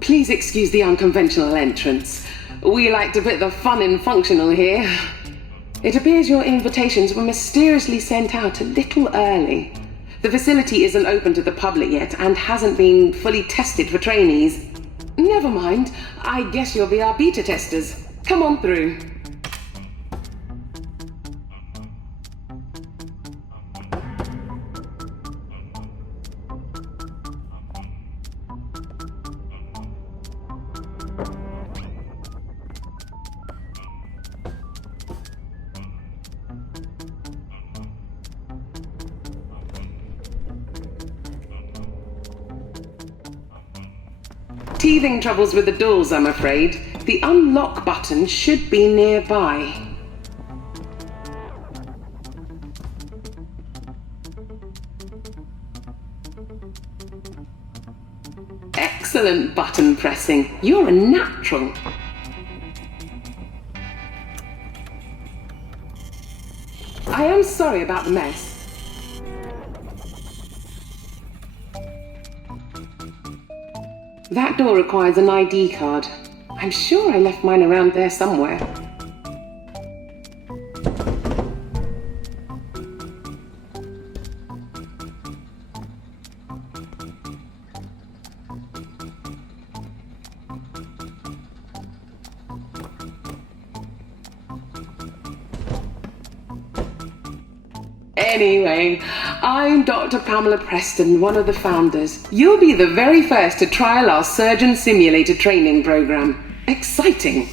Please excuse the unconventional entrance. We like to put the fun in functional here. It appears your invitations were mysteriously sent out a little early. The facility isn't open to the public yet and hasn't been fully tested for trainees. Never mind, I guess you'll be our beta testers. Come on through. Teething troubles with the doors, I'm afraid. The unlock button should be nearby. Excellent button pressing. You're a natural. I am sorry about the mess. That door requires an ID card. I'm sure I left mine around there somewhere. Anyway, I'm Dr. Pamela Preston, one of the founders. You'll be the very first to trial our surgeon simulator training program. Exciting!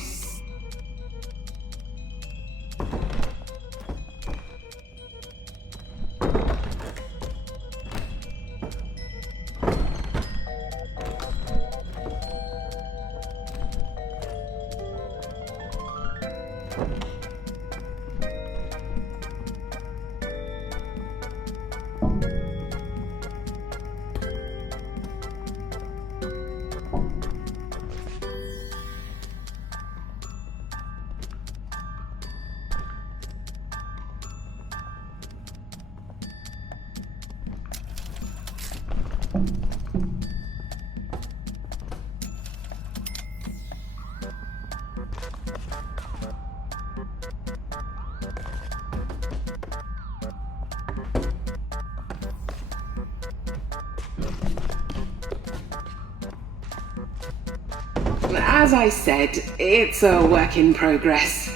As I said, it's a work in progress.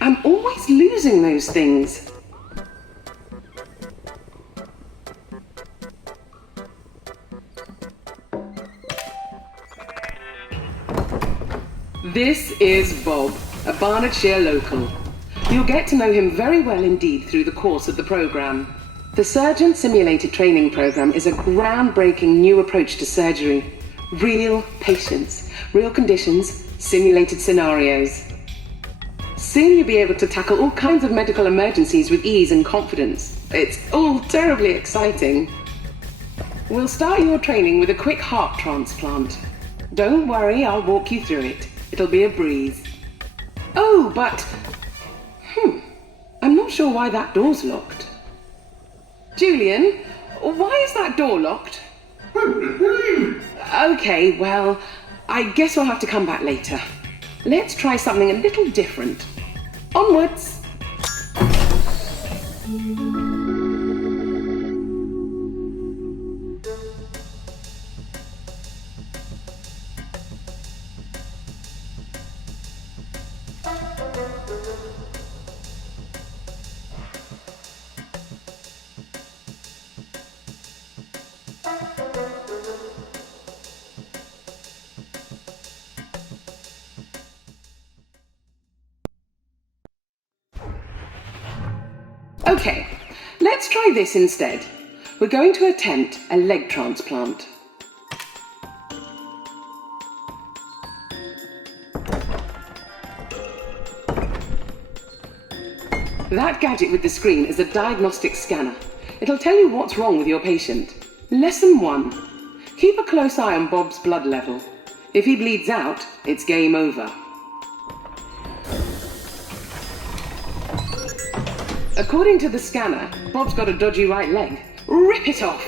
I'm always losing those things. This is Bob, a Barnardshire local. You'll get to know him very well indeed through the course of the program. The Surgeon Simulated Training Program is a groundbreaking new approach to surgery. Real patients, real conditions, simulated scenarios. Soon you'll be able to tackle all kinds of medical emergencies with ease and confidence. It's all terribly exciting. We'll start your training with a quick heart transplant. Don't worry, I'll walk you through it. It'll be a breeze. Oh, but... I'm not sure why that door's locked. Julian, why is that door locked? Okay, well, I guess we'll have to come back later. Let's try something a little different. Onwards! Okay, let's try this instead. We're going to attempt a leg transplant. That gadget with the screen is a diagnostic scanner. It'll tell you what's wrong with your patient. Lesson 1. Keep a close eye on Bob's blood level. If he bleeds out, it's game over. According to the scanner, Bob's got a dodgy right leg. Rip it off!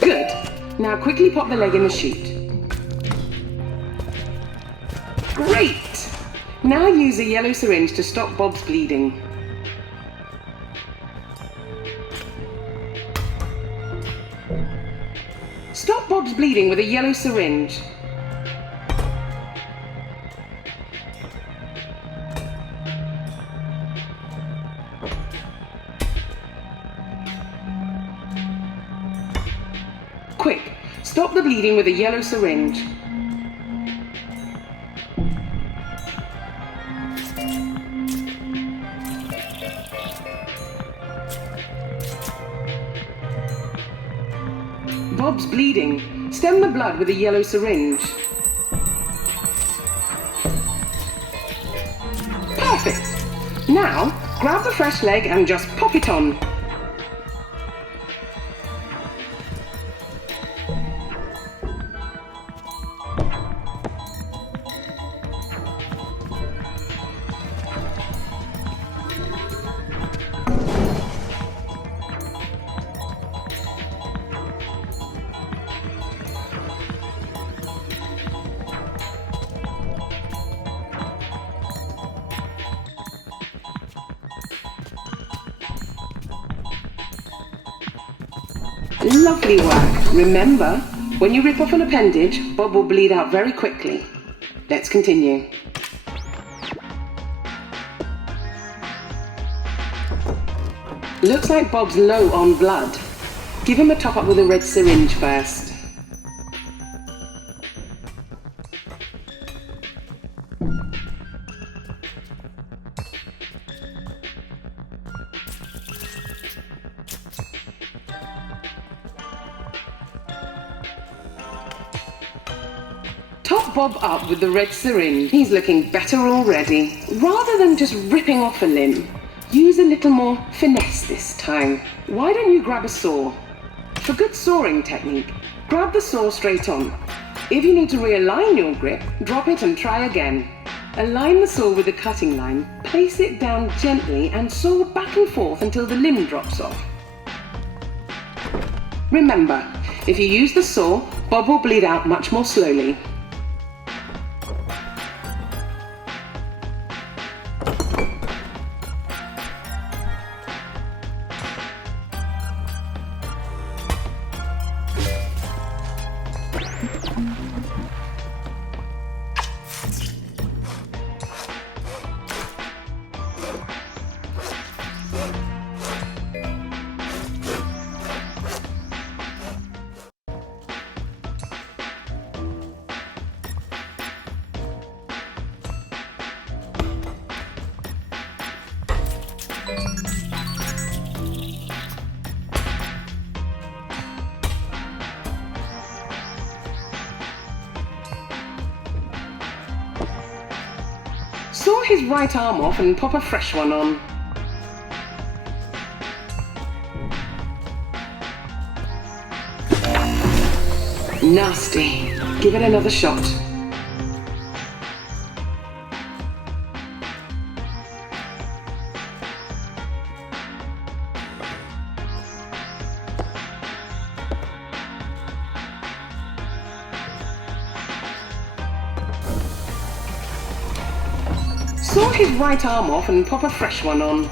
Good. Now quickly pop the leg in the chute. Great! Now use a yellow syringe to stop Bob's bleeding. Stop Bob's bleeding with a yellow syringe. Quick, stop the bleeding with a yellow syringe. Bob's bleeding. Stem the blood with a yellow syringe. Perfect! Now, grab the fresh leg and just pop it on. Lovely work. Remember, when you rip off an appendage, Bob will bleed out very quickly. Let's continue. Looks like Bob's low on blood. Give him a top-up with a red syringe first. Top Bob up with the red syringe. He's looking better already. Rather than just ripping off a limb, use a little more finesse this time. Why don't you grab a saw? For good sawing technique, grab the saw straight on. If you need to realign your grip, drop it and try again. Align the saw with the cutting line, place it down gently and saw back and forth until the limb drops off. Remember, if you use the saw, Bob will bleed out much more slowly. Saw his right arm off and pop a fresh one on. Nasty. Give it another shot. Saw his right arm off and pop a fresh one on.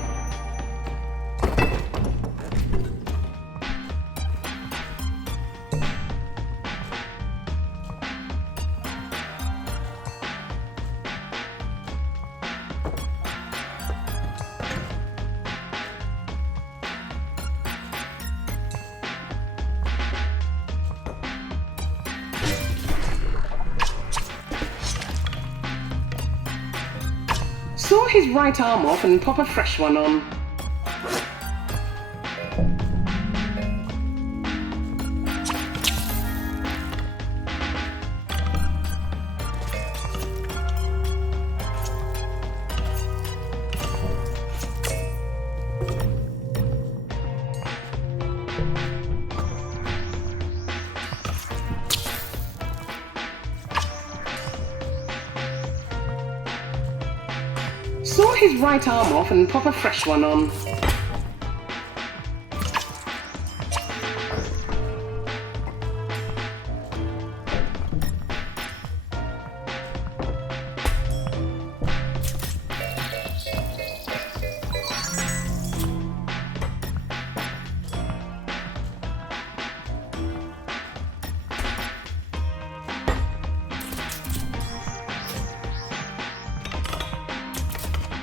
Saw his right arm off and pop a fresh one on. his right arm off and pop a fresh one on.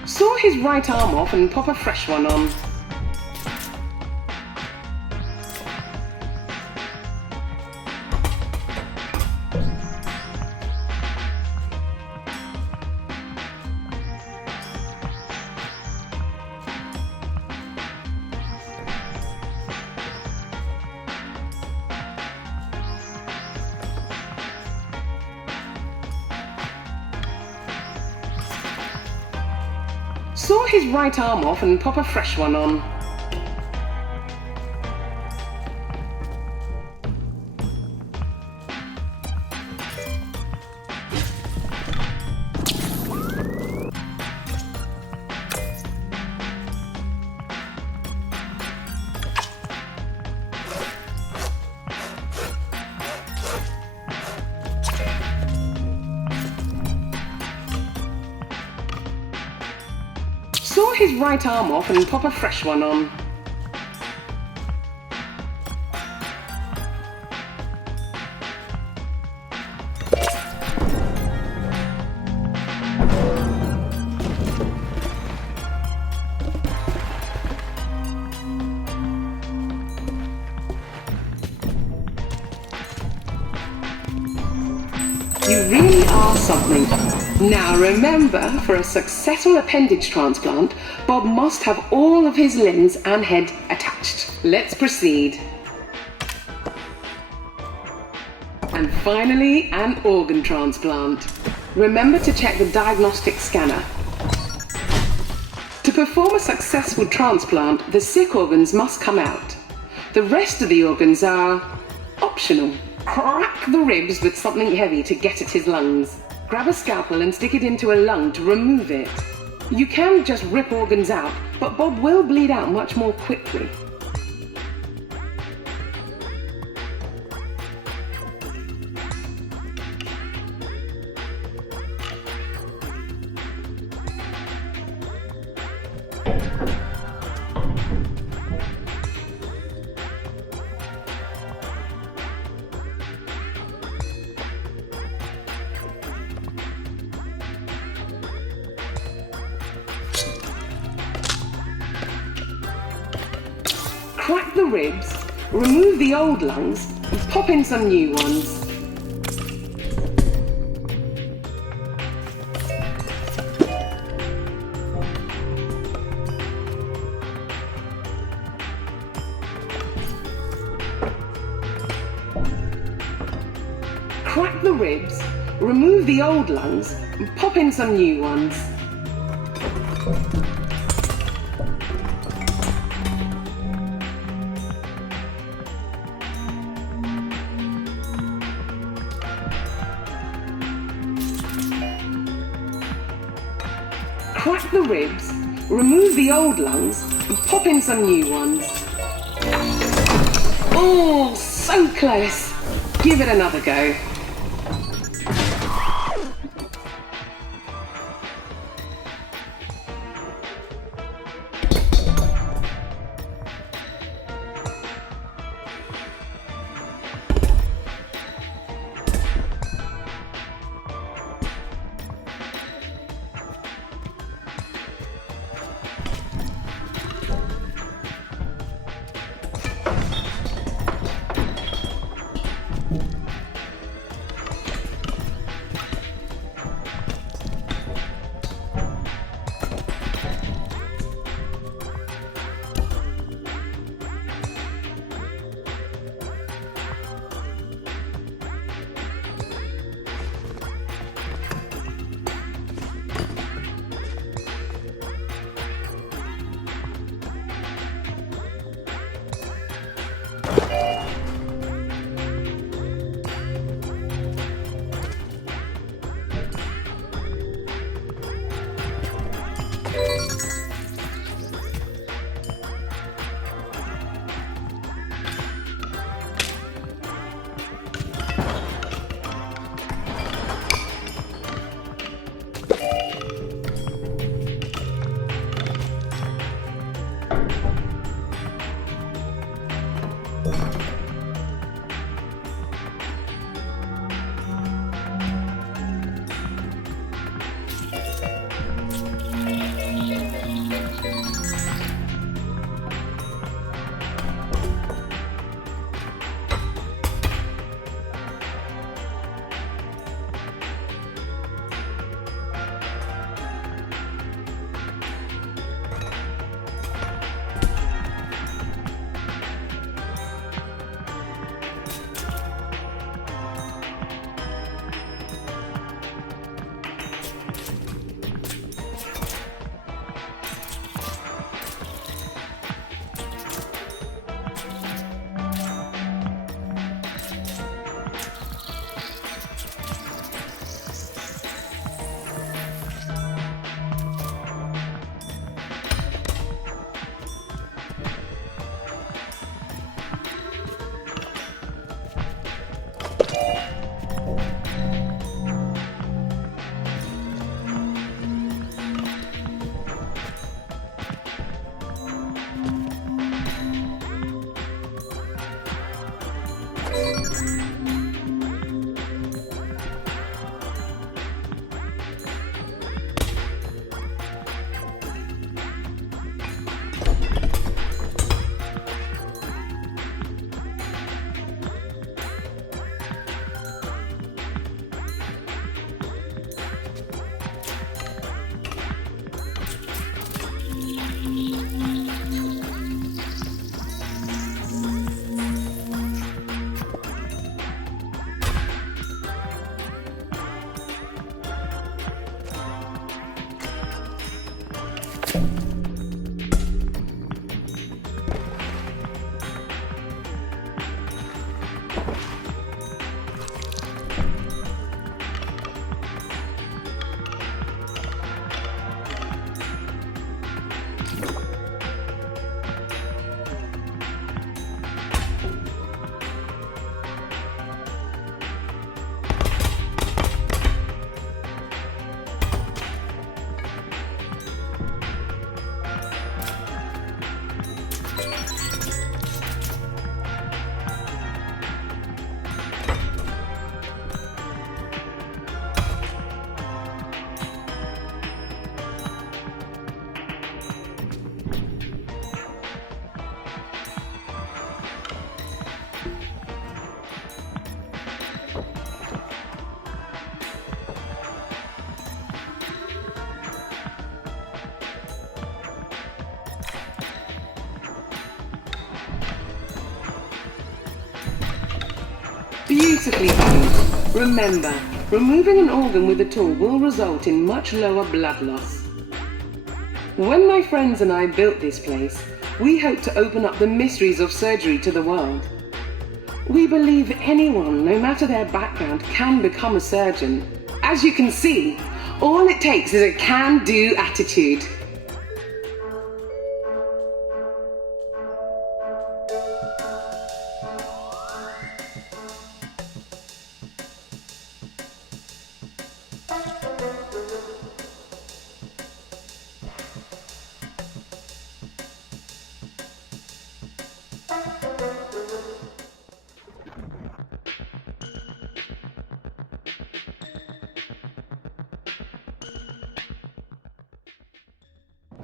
Saw his right arm off and pop a fresh one on. Saw his right arm off and pop a fresh one on. Saw his right arm off and pop a fresh one on. You really are something. Now remember, for a successful appendage transplant, Bob must have all of his limbs and head attached. Let's proceed. And finally, an organ transplant. Remember to check the diagnostic scanner. To perform a successful transplant, the sick organs must come out. The rest of the organs are optional. Crack the ribs with something heavy to get at his lungs. Grab a scalpel and stick it into a lung to remove it. You can just rip organs out, but Bob will bleed out much more quickly. Crack the ribs, remove the old lungs, and pop in some new ones. Crack the ribs, remove the old lungs, and pop in some new ones. Crack the ribs, remove the old lungs, and pop in some new ones. Oh, so close. Give it another go. Beautifully done. Remember, removing an organ with a tool will result in much lower blood loss. When my friends and I built this place, we hoped to open up the mysteries of surgery to the world. We believe anyone, no matter their background, can become a surgeon. As you can see, all it takes is a can-do attitude.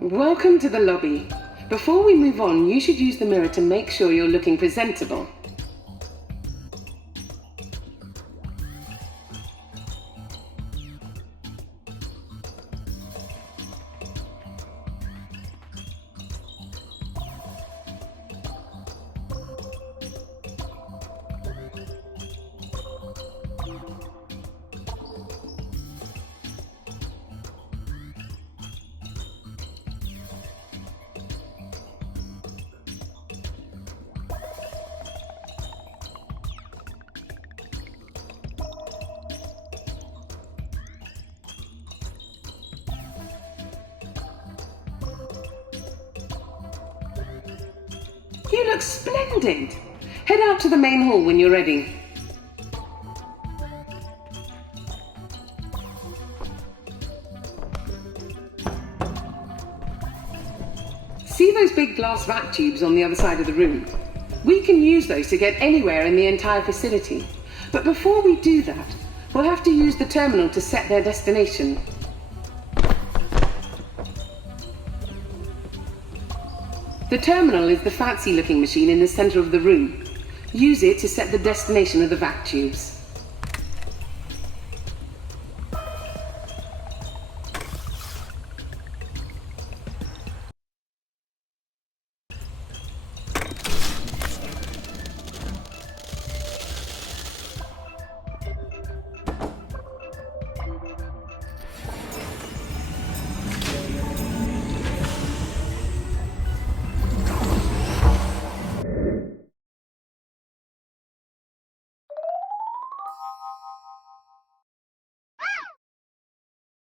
Welcome to the lobby. Before we move on, you should use the mirror to make sure you're looking presentable. You look splendid. Head out to the main hall when you're ready. See those big glass vac tubes on the other side of the room? We can use those to get anywhere in the entire facility. But before we do that, we'll have to use the terminal to set their destination. The terminal is the fancy-looking machine in the center of the room. Use it to set the destination of the vac tubes.